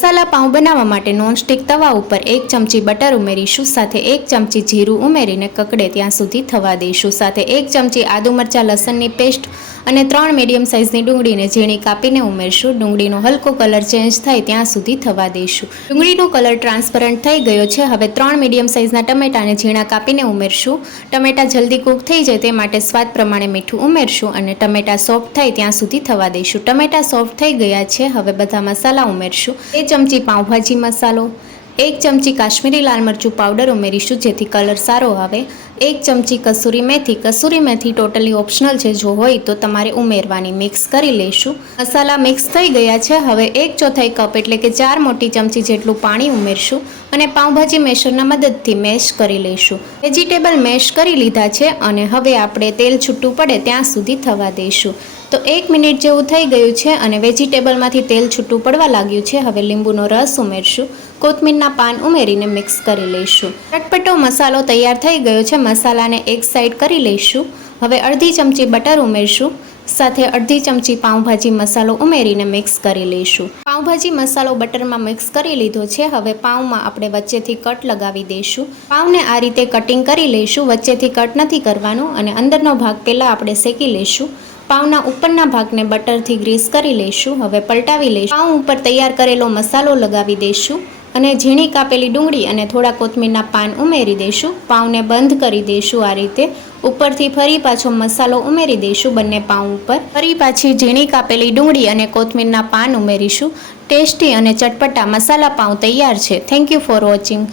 મસાલા પાઉં બનાવવા માટે નોનસ્ટિક તવા ઉપર 1 ચમચી બટર ઉમેરીશું, સાથે 1 ચમચી જીરું ઉમેરીને કકડે ત્યાં સુધી થવા દઈશું, સાથે 1 ચમચી આદુ મરચાં લસણની પેસ્ટ અને 3 મીડિયમ સાઇઝની ડુંગળીને ઝીણી કાપીને ઉમેરશું। ડુંગળીનો હલકો કલર ચેન્જ થાય ત્યાં સુધી થવા દઈશું। ડુંગળીનો કલર ટ્રાન્સપરન્ટ થઈ ગયો છે। હવે 3 મીડિયમ સાઇઝના ટમેટાને ઝીણા કાપીને ઉમેરશું। ટમેટા જલ્દી કૂક થઈ જાય તે માટે સ્વાદ પ્રમાણે મીઠું ઉમેરશું અને ટમેટા સોફ્ટ થાય ત્યાં સુધી થવા દઈશું। ટમેટા સોફ્ટ થઈ ગયા છે। હવે બધા મસાલા ઉમેરશું। 2 ચમચી પાઉંભાજી મસાલો, 1 ચમચી કાશ્મીરી લાલ મરચું પાવડર ઉમેરીશું જેથી કલર સારો આવે, 1 ચમચી કસૂરી મેથી ટોટલી ઓપ્શનલ છે, જો હોય તો તમારે ઉમેરવાની। મિક્સ કરી લઈશું। મસાલા મિક્સ થઈ ગયા છે। હવે 1/4 કપ એટલે કે 4 મોટી ચમચી જેટલું પાણી ઉમેરશું અને પાઉંભાજી મેશરના મદદથી મેશ કરી લઈશું। વેજીટેબલ મેશ કરી લીધા છે અને હવે આપણે તેલ છૂટું પડે ત્યાં સુધી થવા દઈશું। તો 1 મિનિટ જેવું થઈ ગયું છે અને વેજીટેબલમાંથી તેલ છૂટું પડવા લાગ્યું છે। હવે લીંબુનો રસ ઉમેરશું, કોથમીરના પાન ઉમેરીને મિક્સ કરી લઈશું। ચટપટો મસાલો તૈયાર થઈ ગયો છે। મસાલાને એક સાઈડ કરી લઈશું। હવે અડધી ચમચી બટર ઉમેરશું, સાથે અડધી ચમચી પાઉંભાજી મસાલો ઉમેરીને મિક્સ કરી લઈશું। પાઉંભાજી મસાલો બટરમાં મિક્સ કરી લીધો છે। હવે પાઉંમાં આપણે વચ્ચેથી કટ લગાવી દઈશું। પાઉંને આ રીતે કટિંગ કરી લઈશું, વચ્ચેથી કટ નથી કરવાનું અને અંદરનો ભાગ પહેલાં આપણે શેકી લઈશું। પાઉંના ઉપરના ભાગને બટરથી ગ્રીસ કરી લઈશું। હવે પલટાવી લઈશું। પાઉં ઉપર તૈયાર કરેલો મસાલો લગાવી દઈશું અને ઝીણી કાપેલી ડુંગળી અને થોડા કોથમીરના પાન ઉમેરી દઈશું। પાઉંને બંધ કરી દઈશું। આ રીતે ઉપરથી ફરી પાછો મસાલો ઉમેરી દઈશું બંને પાઉં ઉપર। ફરી પાછી ઝીણી કાપેલી ડુંગળી અને કોથમીરના પાન ઉમેરીશું। ટેસ્ટી અને ચટપટા મસાલા પાઉં તૈયાર છે। Thank you for watching.